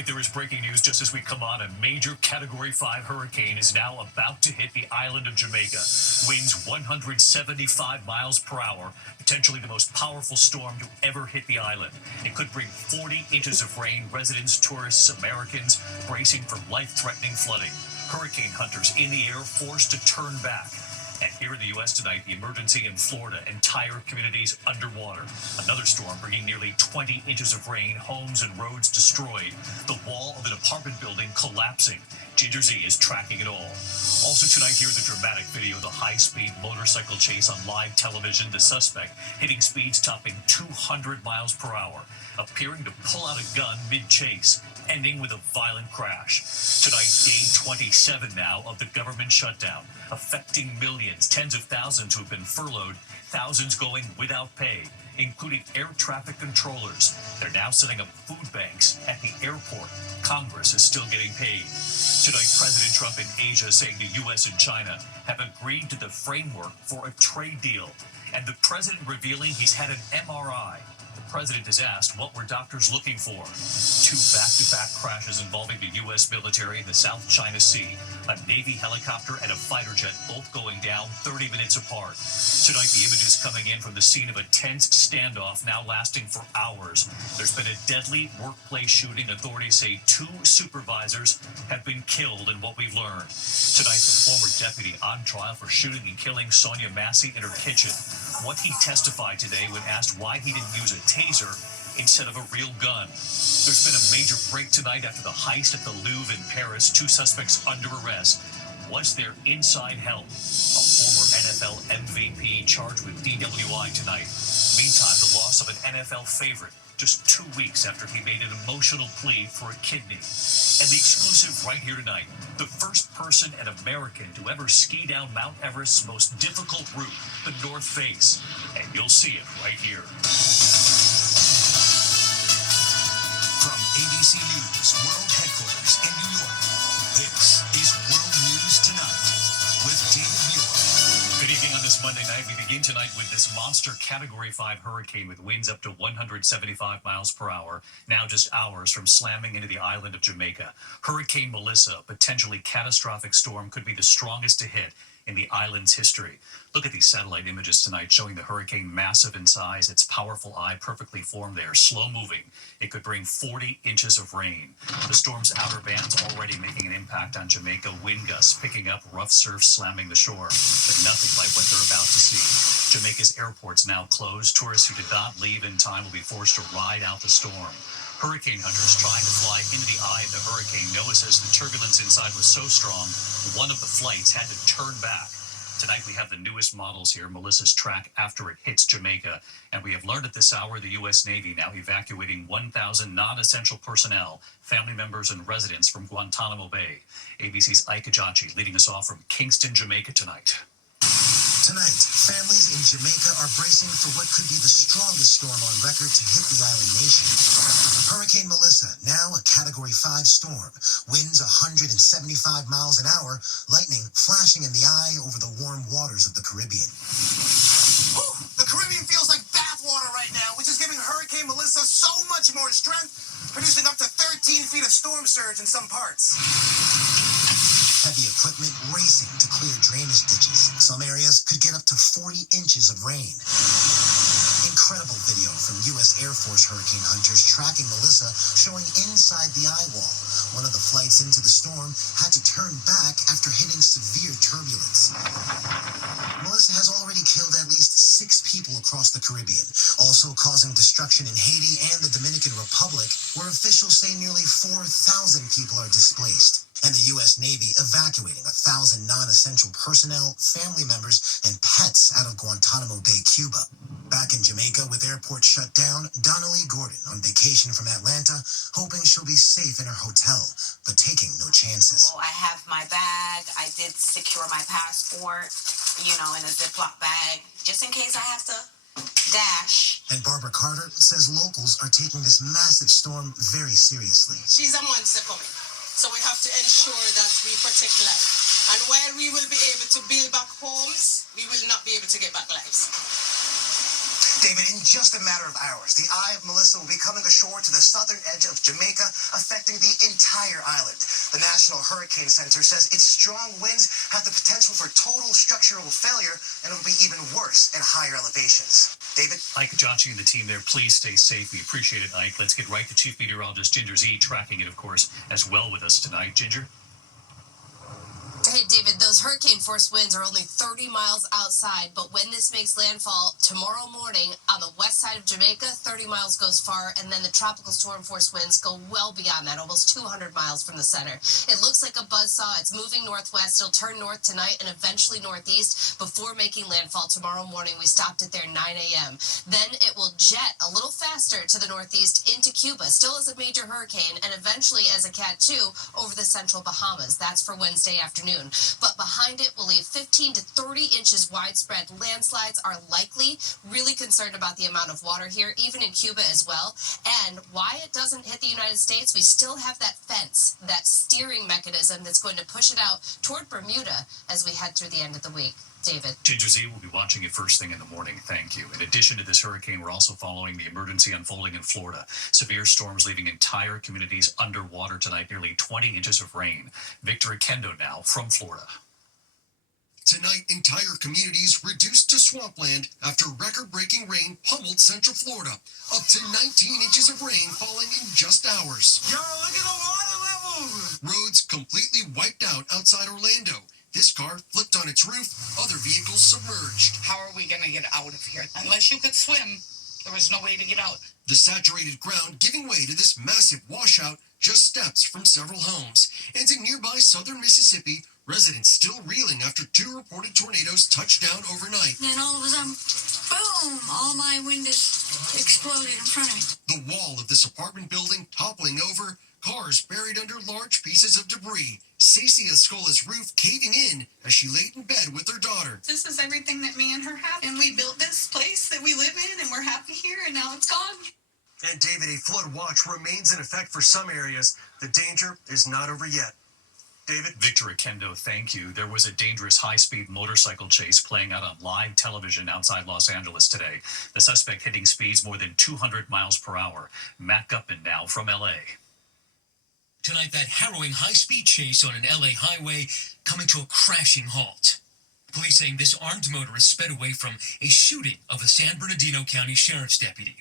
Tonight, there is breaking news just as we come on. A major Category 5 hurricane is now about to hit the island of Jamaica. Winds 175 miles per hour, potentially the most powerful storm to ever hit the island. It could bring 40 inches of rain. Residents, tourists, Americans bracing for life-threatening flooding. Hurricane hunters in the air forced to turn back. And here in the U.S. tonight, the emergency in Florida, entire communities underwater. Another storm bringing nearly 20 inches of rain, homes and roads destroyed, the wall of an apartment building collapsing. Ginger Z is tracking it all. Also tonight, hear the dramatic video of the high-speed motorcycle chase on live television. The suspect hitting speeds topping 200 miles per hour, appearing to pull out a gun mid-chase, ending with a violent crash. Tonight, day 27 now of the government shutdown, affecting millions, tens of thousands who have been furloughed, thousands going without pay, including air traffic controllers. They're now setting up food banks at the airport. Congress is still getting paid. Tonight, President Trump in Asia saying the U.S. and China have agreed to the framework for a trade deal. And the president revealing he's had an MRI. The president is asked, what were doctors looking for? Two back-to-back crashes involving the U.S. military in the South China Sea. A Navy helicopter and a fighter jet both going down 30 minutes apart. Tonight, the images coming in from the scene of a tense standoff now lasting for hours. There's been a deadly workplace shooting. Authorities say 2 supervisors have been killed in what we've learned. Tonight, the former deputy on trial for shooting and killing Sonia Massey in her kitchen. What he testified today when asked why he didn't use a taser instead of a real gun. There's been a major break tonight after the heist at the Louvre in Paris. 2 suspects under arrest. Was there inside help? A former NFL MVP charged with DWI tonight. Meantime, the loss of an NFL favorite just 2 weeks after he made an emotional plea for a kidney. And the exclusive right here tonight, the first person, an American, to ever ski down Mount Everest's most difficult route, the North Face. And you'll see it right here. From ABC News World Headquarters in New York, this is World News Tonight with David Muir. Good evening on this Monday night. We begin tonight with this monster Category 5 hurricane with winds up to 175 miles per hour, now just hours from slamming into the island of Jamaica. Hurricane Melissa, a potentially catastrophic storm, could be the strongest to hit in the island's history. Look at these satellite images tonight showing the hurricane massive in size, its powerful eye perfectly formed there, slow moving. It could bring 40 inches of rain. The storm's outer bands already making an impact on Jamaica. Wind gusts picking up, rough surf slamming the shore, but nothing like what they're about to see. Jamaica's airports now closed. Tourists who did not leave in time will be forced to ride out the storm. Hurricane hunters trying to fly into the eye of the hurricane. NOAA says the turbulence inside was so strong, one of the flights had to turn back. Tonight, we have the newest models here, Melissa's track after it hits Jamaica. And we have learned at this hour the U.S. Navy now evacuating 1,000 non-essential personnel, family members and residents from Guantanamo Bay. ABC's Ike Ajachi leading us off from Kingston, Jamaica tonight. Tonight, families in Jamaica are bracing for what could be the strongest storm on record to hit the island nation. Hurricane Melissa, now a Category 5 storm. Winds 175 miles an hour, lightning flashing in the eye over the warm waters of the Caribbean. Whew, the Caribbean feels like bathwater right now, which is giving Hurricane Melissa so much more strength, producing up to 13 feet of storm surge in some parts. Heavy equipment racing to clear drainage ditches. Some areas could get up to 40 inches of rain. Incredible video from U.S. Air Force hurricane hunters tracking Melissa, showing inside the eye wall. One of the flights into the storm had to turn back after hitting severe turbulence. Melissa has already killed at least 6 people across the Caribbean, also causing destruction in Haiti and the Dominican Republic, where officials say nearly 4,000 people are displaced. And the U.S. Navy evacuating 1,000 non-essential personnel, family members, and pets out of Guantanamo Bay, Cuba. Back in Jamaica with airports shut down, Donnelly Gordon on vacation from Atlanta, hoping she'll be safe in her hotel, but taking no chances. I have my bag. I did secure my passport, in a Ziploc bag, just in case I have to dash. And Barbara Carter says locals are taking this massive storm very seriously. She's a monster coming. So we have to ensure that we protect life. And while we will be able to build back homes, we will not be able to get back lives. David, in just a matter of hours, the eye of Melissa will be coming ashore to the southern edge of Jamaica, affecting the entire island. The National Hurricane Center says its strong winds have the potential for total structural failure, and it'll be even worse at higher elevations. David? Ike Johnson and the team there, please stay safe. We appreciate it, Ike. Let's get right to Chief Meteorologist Ginger Z, tracking it, of course, as well with us tonight. Ginger? Hey, David, those hurricane-force winds are only 30 miles outside, but when this makes landfall tomorrow morning on the west side of Jamaica, 30 miles goes far, and then the tropical storm-force winds go well beyond that, almost 200 miles from the center. It looks like a buzzsaw. It's moving northwest. It'll turn north tonight and eventually northeast before making landfall tomorrow morning. We stopped it there 9 a.m. Then it will jet a little faster to the northeast into Cuba, still as a major hurricane, and eventually as a Cat 2 over the central Bahamas. That's for Wednesday afternoon. But behind it will leave 15 to 30 inches widespread. Landslides are likely. Really concerned about the amount of water here, even in Cuba as well. And why it doesn't hit the United States, we still have that fence, that steering mechanism that's going to push it out toward Bermuda as we head through the end of the week. David. Ginger Z will be watching it first thing in the morning. Thank you. In addition to this hurricane, we're also following the emergency unfolding in Florida. Severe storms leaving entire communities underwater tonight, nearly 20 inches of rain. Victor Akendo now from Florida. Tonight, entire communities reduced to swampland after record-breaking rain pummeled Central Florida. Up to 19 inches of rain falling in just hours. Yo, look at the water levels! Roads completely wiped out outside Orlando. This car flipped on its roof, other vehicles submerged. How are we going to get out of here? Unless you could swim, there was no way to get out. The saturated ground giving way to this massive washout just steps from several homes. And in nearby southern Mississippi, residents still reeling after 2 reported tornadoes touched down overnight. Then all of a sudden, boom, all my windows exploded in front of me. The wall of this apartment building toppling over, cars buried under large pieces of debris. Stacey Escola's roof caving in as she laid in bed with her daughter. This is everything that me and her have, and we built this place that we live in, and we're happy here, and now it's gone. And David, a flood watch remains in effect for some areas. The danger is not over yet. David? Victor Akendo, thank you. There was a dangerous high-speed motorcycle chase playing out on live television outside Los Angeles today. The suspect hitting speeds more than 200 miles per hour. Matt Gutman now from L.A. Tonight, that harrowing high-speed chase on an LA highway coming to a crashing halt. Police saying this armed motorist sped away from a shooting of a San Bernardino County Sheriff's deputy,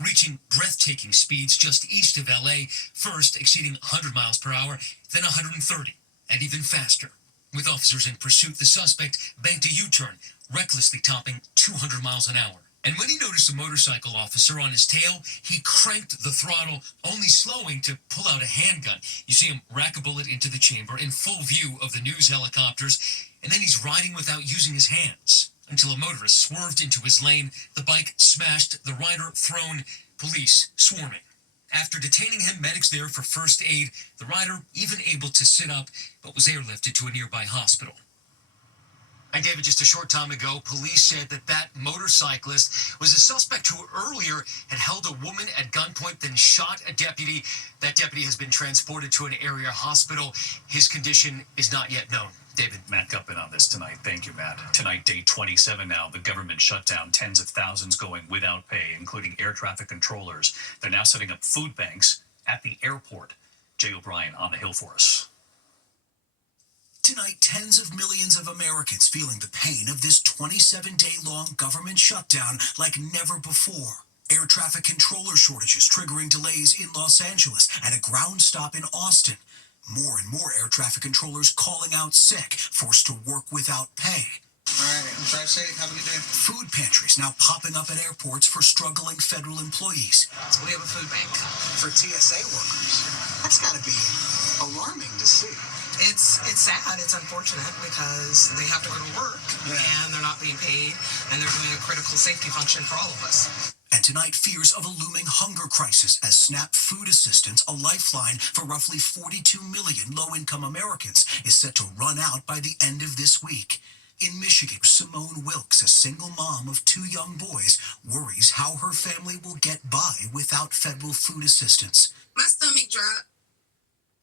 reaching breathtaking speeds just east of LA, first exceeding 100 miles per hour, then 130, and even faster. With officers in pursuit, the suspect banked a U-turn, recklessly topping 200 miles an hour. And when he noticed a motorcycle officer on his tail, he cranked the throttle, only slowing to pull out a handgun. You see him rack a bullet into the chamber in full view of the news helicopters, and then he's riding without using his hands. Until a motorist swerved into his lane, the bike smashed, the rider thrown, police swarming. After detaining him, medics there for first aid, the rider even able to sit up, but was airlifted to a nearby hospital. And David, just a short time ago, police said that motorcyclist was a suspect who earlier had held a woman at gunpoint, then shot a deputy. That deputy has been transported to an area hospital. His condition is not yet known. David. Matt Gutman on this tonight. Thank you, Matt. Tonight, day 27 now, the government shut down, tens of thousands going without pay, including air traffic controllers. They're now setting up food banks at the airport. Jay O'Brien on the Hill for us. Tonight, tens of millions of Americans feeling the pain of this 27-day-long government shutdown like never before. Air traffic controller shortages triggering delays in Los Angeles and a ground stop in Austin. More and more air traffic controllers calling out sick, forced to work without pay. All right, drive safe. Have a good day. Food pantries now popping up at airports for struggling federal employees. We have a food bank for TSA workers. That's got to be alarming to see. It's sad, it's unfortunate because they have to go to work and they're not being paid and they're doing a critical safety function for all of us. And tonight, fears of a looming hunger crisis as SNAP food assistance, a lifeline for roughly 42 million low-income Americans, is set to run out by the end of this week. In Michigan, Simone Wilkes, a single mom of 2 young boys, worries how her family will get by without federal food assistance. My stomach dropped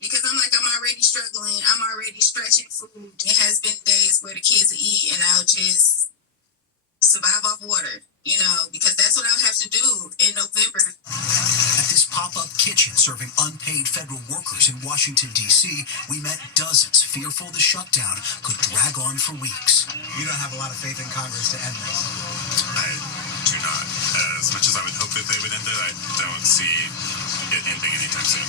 because I'm already struggling. I'm already stretching food. It has been days where the kids will eat and I'll just survive off water. because that's what I'll have to do in November. At this pop-up kitchen serving unpaid federal workers in Washington, D.C., we met dozens fearful the shutdown could drag on for weeks. You don't have a lot of faith in Congress to end this. I do not. As much as I would hope that they would end it, I don't see it ending anytime soon.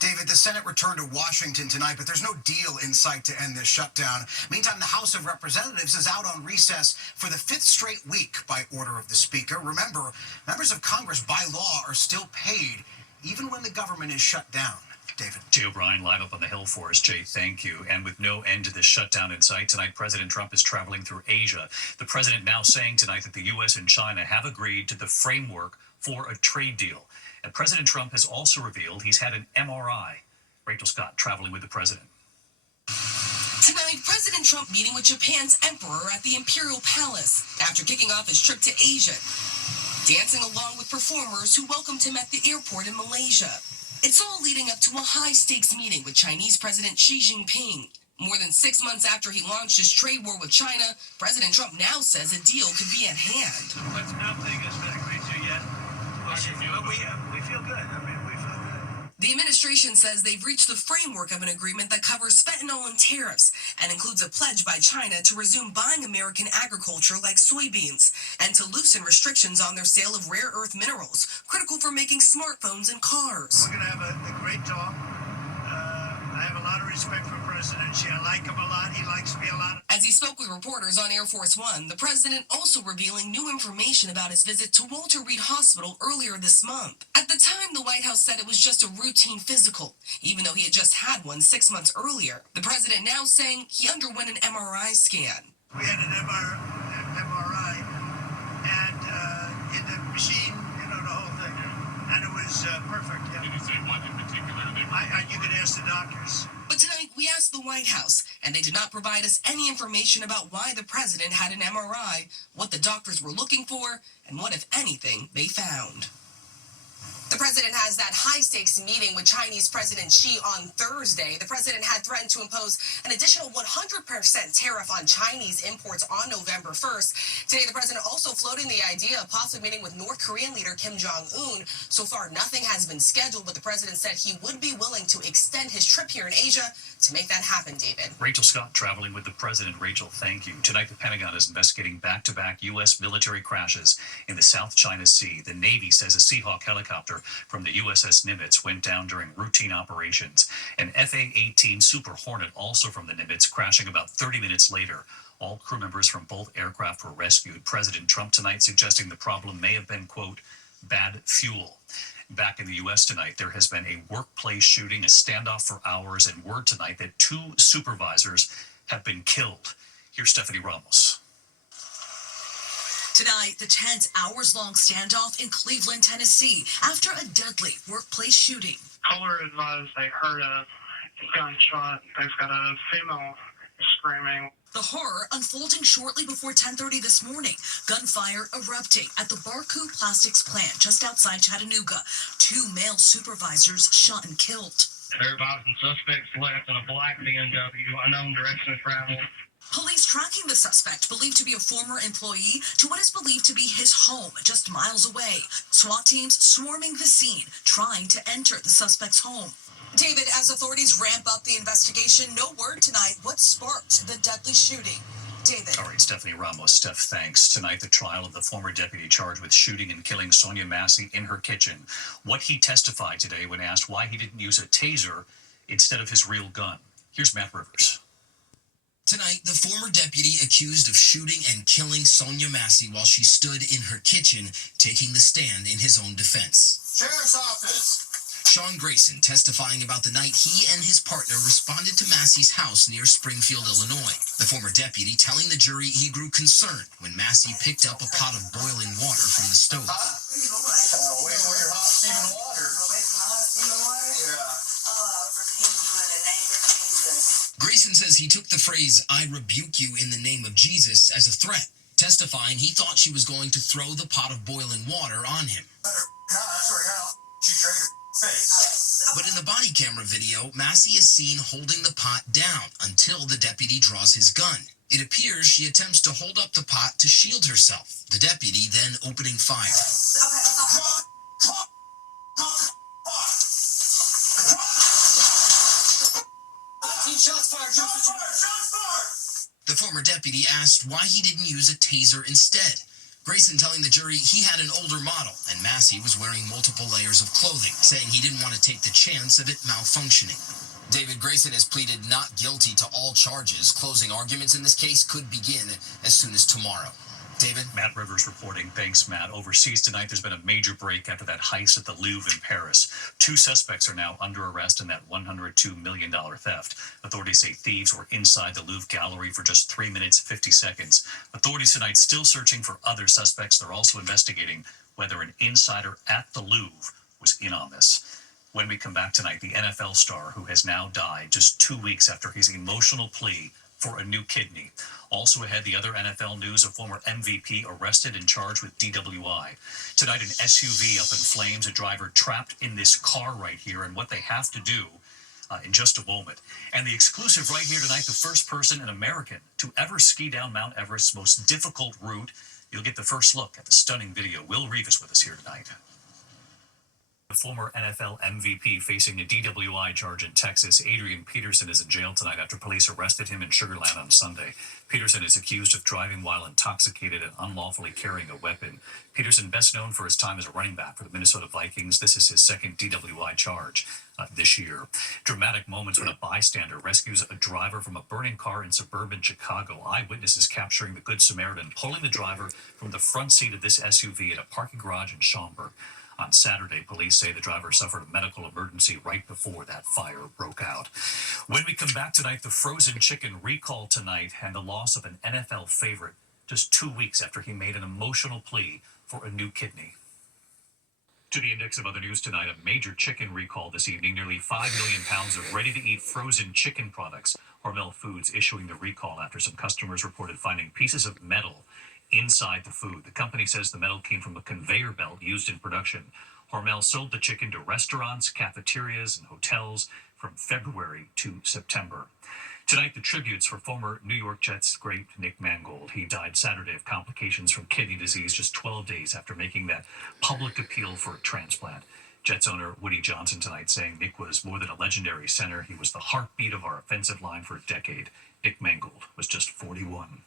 David, the Senate returned to Washington tonight, but there's no deal in sight to end this shutdown. Meantime, the House of Representatives is out on recess for the 5th straight week by order of the Speaker. Remember, members of Congress by law are still paid even when the government is shut down. David. Jay O'Brien live up on the Hill for us. Jay, thank you. And with no end to this shutdown in sight, tonight President Trump is traveling through Asia. The president now saying tonight that the U.S. and China have agreed to the framework for a trade deal. And President Trump has also revealed he's had an MRI. Rachel Scott traveling with the president. Tonight, President Trump meeting with Japan's emperor at the Imperial Palace after kicking off his trip to Asia, dancing along with performers who welcomed him at the airport in Malaysia. It's all leading up to a high-stakes meeting with Chinese President Xi Jinping. More than 6 months after he launched his trade war with China, President Trump now says a deal could be at hand. But nothing has been agreed to yet. But we feel good. I mean, we feel good. The administration says they've reached the framework of an agreement that covers fentanyl and tariffs and includes a pledge by China to resume buying American agriculture like soybeans and to loosen restrictions on their sale of rare earth minerals, critical for making smartphones and cars. We're going to have a great talk. I have a lot of respect for President Xi. I like him a lot. He likes me a lot. As he spoke with reporters on Air Force One, the president also revealing new information about his visit to Walter Reed Hospital earlier this month. At the time, the White House said it was just a routine physical, even though he had just had one 6 months earlier. The president now saying he underwent an MRI scan. We had an MRI, and in the machine, the whole thing. And it was perfect. Yeah. Did you say what in particular? You could ask the doctors. But tonight, we asked the White House, and they did not provide us any information about why the president had an MRI, what the doctors were looking for, and what, if anything, they found. The president has that high-stakes meeting with Chinese President Xi on Thursday. The president had threatened to impose an additional 100% tariff on Chinese imports on November 1st. Today, the president also floating the idea of possibly meeting with North Korean leader Kim Jong-un. So far, nothing has been scheduled, but the president said he would be willing to extend his trip here in Asia to make that happen, David. Rachel Scott traveling with the president. Rachel, thank you. Tonight, the Pentagon is investigating back-to-back U.S. military crashes in the South China Sea. The Navy says a Seahawk helicopter from the USS Nimitz went down during routine operations. An FA-18 Super Hornet, also from the Nimitz, crashing about 30 minutes later. All crew members from both aircraft were rescued. President Trump tonight suggesting the problem may have been, quote, bad fuel. Back in the U.S. tonight, there has been a workplace shooting, a standoff for hours, and word tonight that 2 supervisors have been killed. Here's Stephanie Ramos. Tonight, the tense hours-long standoff in Cleveland, Tennessee, after a deadly workplace shooting. Caller advised they heard a gunshot. They've got a female screaming. The horror unfolding shortly before 10:30 this morning. Gunfire erupting at the Barku Plastics plant just outside Chattanooga. 2 male supervisors shot and killed. Everybody from suspects left in a black BMW, unknown direction of travel. Police tracking the suspect, believed to be a former employee, to what is believed to be his home just miles away. SWAT teams swarming the scene, trying to enter the suspect's home. David, as authorities ramp up the investigation, no word tonight what sparked the deadly shooting. David. All right, Stephanie Ramos. Steph, thanks. Tonight, the trial of the former deputy charged with shooting and killing Sonia Massey in her kitchen. What he testified today when asked why he didn't use a taser instead of his real gun. Here's Matt Rivers. Tonight, the former deputy accused of shooting and killing Sonia Massey while she stood in her kitchen, taking the stand in his own defense. Sheriff's Office. Sean Grayson testifying about the night he and his partner responded to Massey's house near Springfield, Illinois. The former deputy telling the jury he grew concerned when Massey picked up a pot of boiling water from the stove. Grayson says he took the phrase, "I rebuke you in the name of Jesus," as a threat, testifying he thought she was going to throw the pot of boiling water on him. But in the body camera video, Massey is seen holding the pot down until the deputy draws his gun. It appears she attempts to hold up the pot to shield herself, the deputy then opening fire. The former deputy asked why he didn't use a taser instead. Grayson telling the jury he had an older model and Massey was wearing multiple layers of clothing, saying he didn't want to take the chance of it malfunctioning. David Grayson has pleaded not guilty to all charges. Closing arguments in this case could begin as soon as tomorrow. David? Matt Rivers reporting. Thanks, Matt. Overseas tonight, there's been a major break after that heist at the Louvre in Paris. 2 suspects are now under arrest in that $102 million theft. Authorities say thieves were inside the Louvre gallery for just 3 minutes, 50 seconds. Authorities tonight still searching for other suspects. They're also investigating whether an insider at the Louvre was in on this. When we come back tonight, the NFL star who has now died just 2 weeks after his emotional plea for a new kidney. Also ahead, the other NFL news, a former MVP arrested and charged with DWI. Tonight, an SUV up in flames, a driver trapped in this car right here, and what they have to do in just a moment. And the exclusive right here tonight, the first person, an American, to ever ski down Mount Everest's most difficult route. You'll get the first look at the stunning video. Will Reeve is with us here tonight. The former NFL MVP facing a DWI charge in Texas, Adrian Peterson, is in jail tonight after police arrested him in Sugar Land on Sunday. Peterson is accused of driving while intoxicated and unlawfully carrying a weapon. Peterson, best known for his time as a running back for the Minnesota Vikings, this is his second DWI charge this year. Dramatic moments when a bystander rescues a driver from a burning car in suburban Chicago. Eyewitnesses capturing the Good Samaritan pulling the driver from the front seat of this SUV at a parking garage in Schaumburg. On Saturday, police say the driver suffered a medical emergency right before that fire broke out. When we come back tonight, the frozen chicken recall tonight and the loss of an NFL favorite just 2 weeks after he made an emotional plea for a new kidney. To the index of other news tonight, a major chicken recall this evening. Nearly 5 million pounds of ready-to-eat frozen chicken products. Hormel Foods issuing the recall after some customers reported finding pieces of metal inside the food. The company says the metal came from a conveyor belt used in production. Hormel sold the chicken to restaurants, cafeterias, and hotels from February to September. Tonight, the tributes for former New York Jets great Nick Mangold. He died Saturday of complications from kidney disease just 12 days after making that public appeal for a transplant. Jets owner Woody Johnson tonight saying Nick was more than a legendary center. He was the heartbeat of our offensive line for a decade. Nick Mangold was just 41.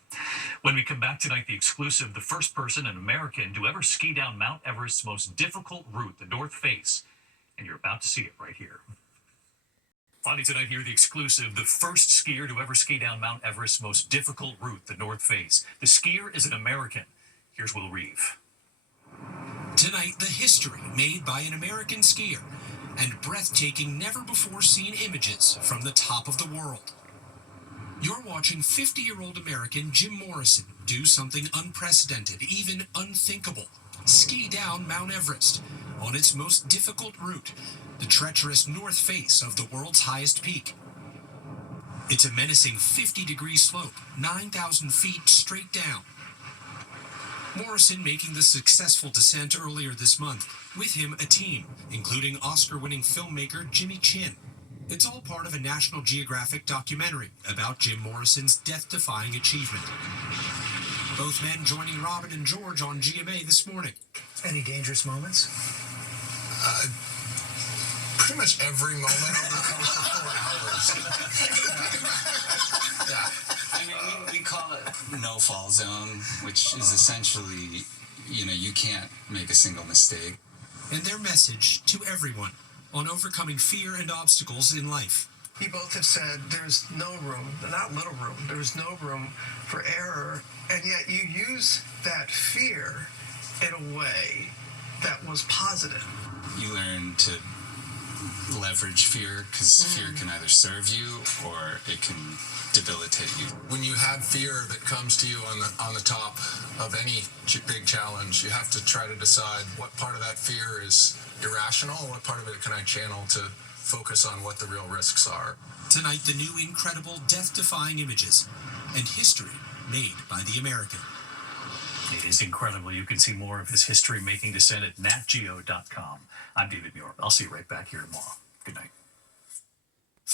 When we come back tonight, the exclusive, the first person, an American, to ever ski down Mount Everest's most difficult route, the North Face. And you're about to see it right here. Finally tonight here, the exclusive, the first skier to ever ski down Mount Everest's most difficult route, the North Face. The skier is an American. Here's Will Reeve. Tonight, the history made by an American skier and breathtaking, never-before-seen images from the top of the world. You're watching 50-year-old American Jim Morrison do something unprecedented, even unthinkable. Ski down Mount Everest on its most difficult route, the treacherous North Face of the world's highest peak. It's a menacing 50-degree slope, 9,000 feet straight down. Morrison making the successful descent earlier this month. With him, a team, including Oscar-winning filmmaker Jimmy Chin. It's all part of a National Geographic documentary about Jim Morrison's death-defying achievement. Both men joining Robin and George on GMA this morning. Any dangerous moments? Pretty much every moment over the course of 4 hours. Yeah. I mean, we call it no-fall zone, which is essentially, you can't make a single mistake. And their message to everyone on overcoming fear and obstacles in life. You both have said there's no room, not little room, there's no room for error, and yet you use that fear in a way that was positive. You learn to leverage fear, because fear can either serve you or it can debilitate you. When you have fear that comes to you on the top of any big challenge, you have to try to decide what part of that fear is irrational, what part of it can I channel to focus on what the real risks are. Tonight, the new incredible death-defying images and history made by the American. It is incredible. You can see more of his history-making descent at natgeo.com. I'm David Muir. I'll see you right back here tomorrow. Good night.